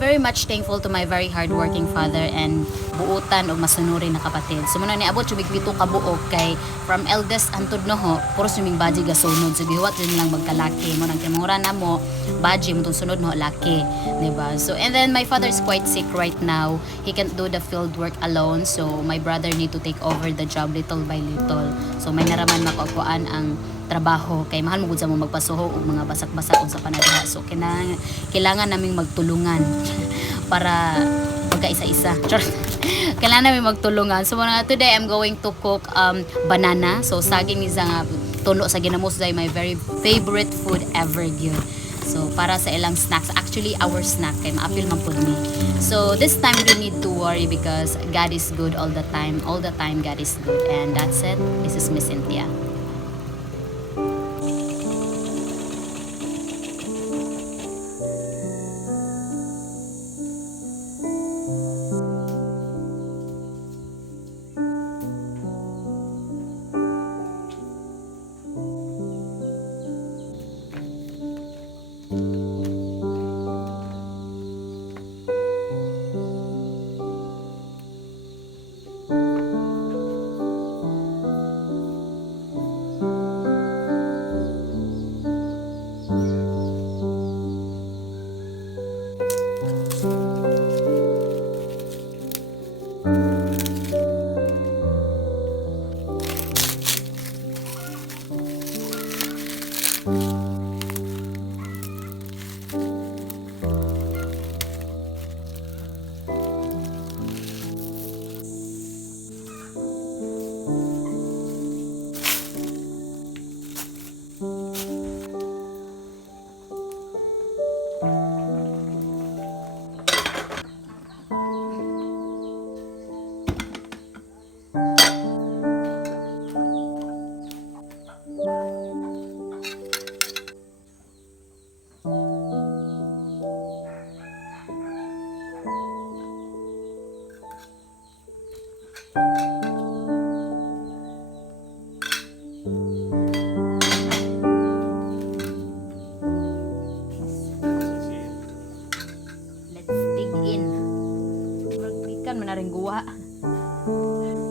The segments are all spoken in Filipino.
Very much thankful to my very hardworking father and buutan o masunurin na kapatid. So muna niabot yung bigpito ka buok kay from eldest antod no ho, puro suming baji ga sunod. So gihuwat din lang magkalaki mo nang timura na mo baji mo tong sunod no laki, diba? So and then my father is quite sick right now. He can't do the field work alone. So my brother need to take over the job little by little. So may naraman makukuan ang trabaho kay mahal mo gud sa mo magpasuho og mga basak-basak sa panadha. So kailangan naming magtulungan para magkaisa-isa. Kailangan namin magtulungan. So today I'm going to cook banana. So saging is nga tulo sa Ginamos day my very favorite food ever gyud. So para sa ilang snacks, actually our snack kay maapil man pud mi. So this time we need to worry because God is good all the time. All the time God is good. And that's it. This is Miss Cynthia.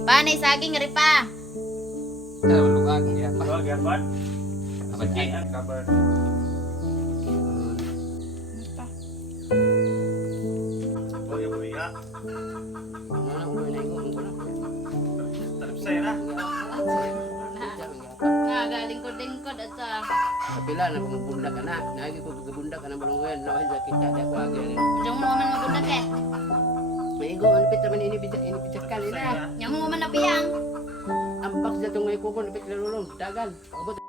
Panay saging ripa. Luwag ya. Luwag ya, Pat. Apa cek kabar? Oh, ya buya. Mana udah naik ngomong ko na. Tarap saya na. Nga galingkod-lingkod at Kapila na pumunta ka na. Naagi ko pagabunda ka na balungan. Naway sa kita di ako agi. diyan mo naman magundag eh. Maigo alipit naman inipit kali na. Yang mo naman napiyang. Ampak sa tungay ko ko napit lalulong. Dagan. Abot.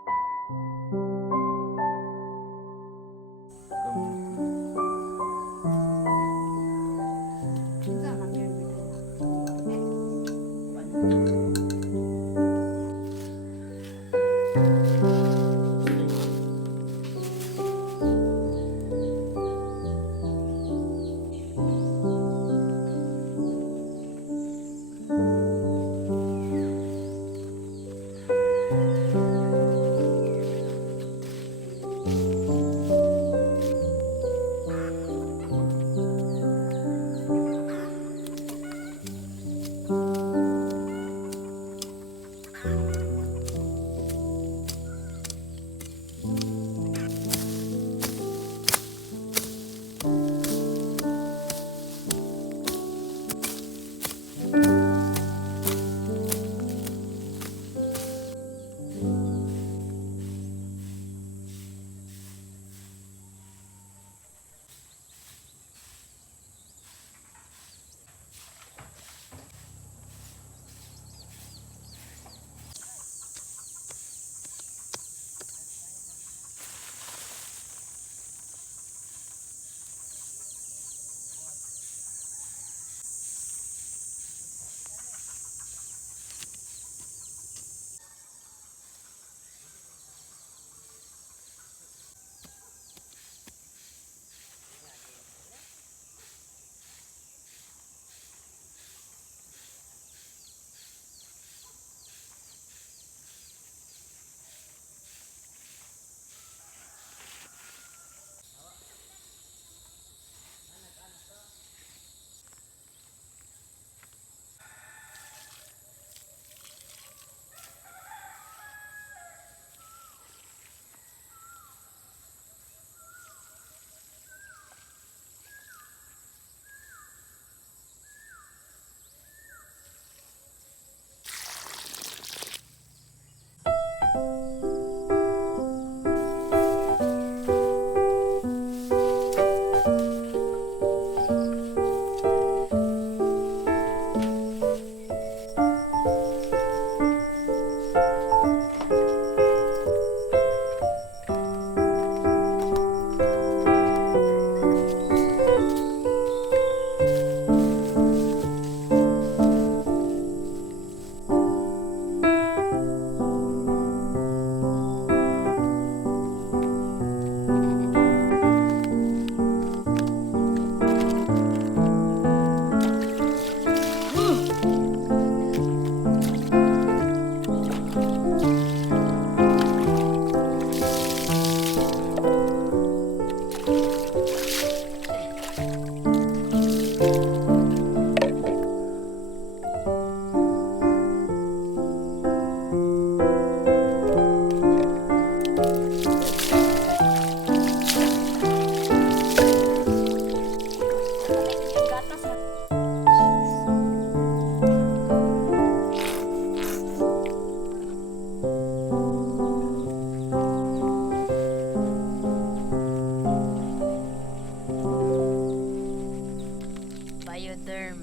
Bioderm.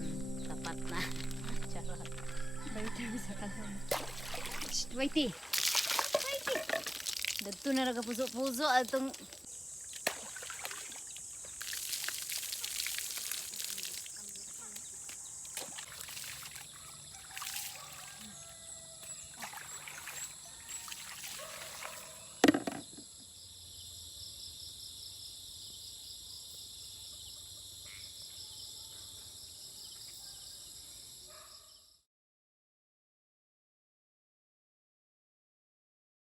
Tapat na. Charot. Bioderm sa kanan. Waiti. Dagto na naga puso-puso atong